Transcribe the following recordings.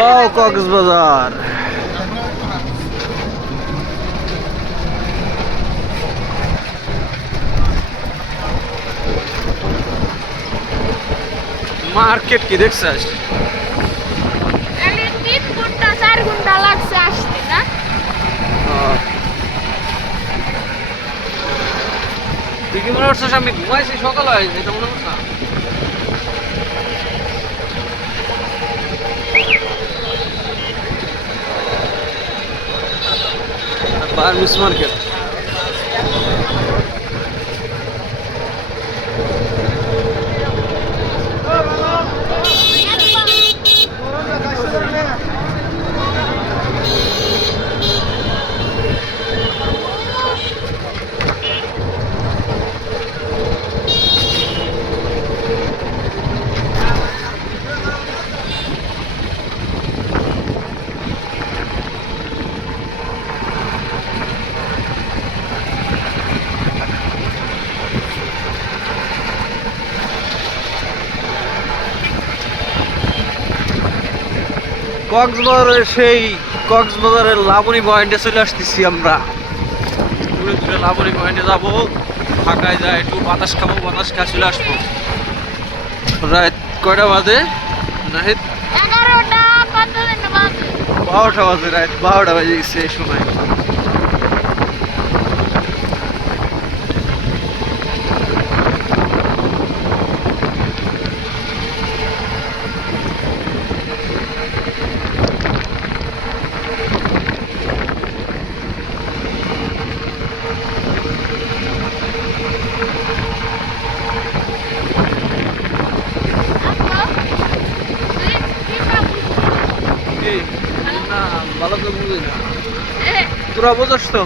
Wow Cox's Bazar. Market কি দেখছিস? তুই কি মনে করছিস আমি ঘুমাইছি সকাল হয়েছে? এটা মনে করছ না? Burmese market. কক্সবাজারের লাবণী পয়েন্টে চলে আসতেছি আমরা। ঘুরে ঘুরে লাবণী পয়েন্টে যাবো, ফাঁকায় যায় একটু বাতাস খাবো, বাতাস খাই চলে আসবো। রাত কয়টা বাজে? রাত 12টা বাজে। রাত 12টা বাজে গেছে এই সময়। না ভালো করে বুঝি না, তোরা বোঝাস তো?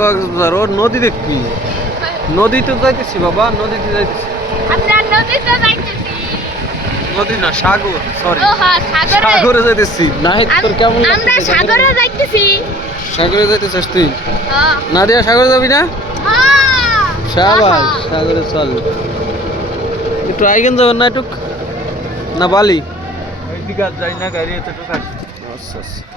কক্সবাজার ওর নদী দেখবি? নদীতে যাইতেছি বাবা, নদীতে যাইতেছি। নদী না, সাগর, সরি সাগরে যাইতেছি। নাহিদ তোর কেমন লাগছে? আমরা সাগরে যাইতেছি। সাগরে যাইতেছিস তুই? নাদিয়া সাগরে যাবি না? শাবাশ, সাগরে চল। একটু আইগেন যাবেন না? একটু না বালি? এইদিকে যাই না, গাড়ি এতটুকু আসছে। আচ্ছা আচ্ছা।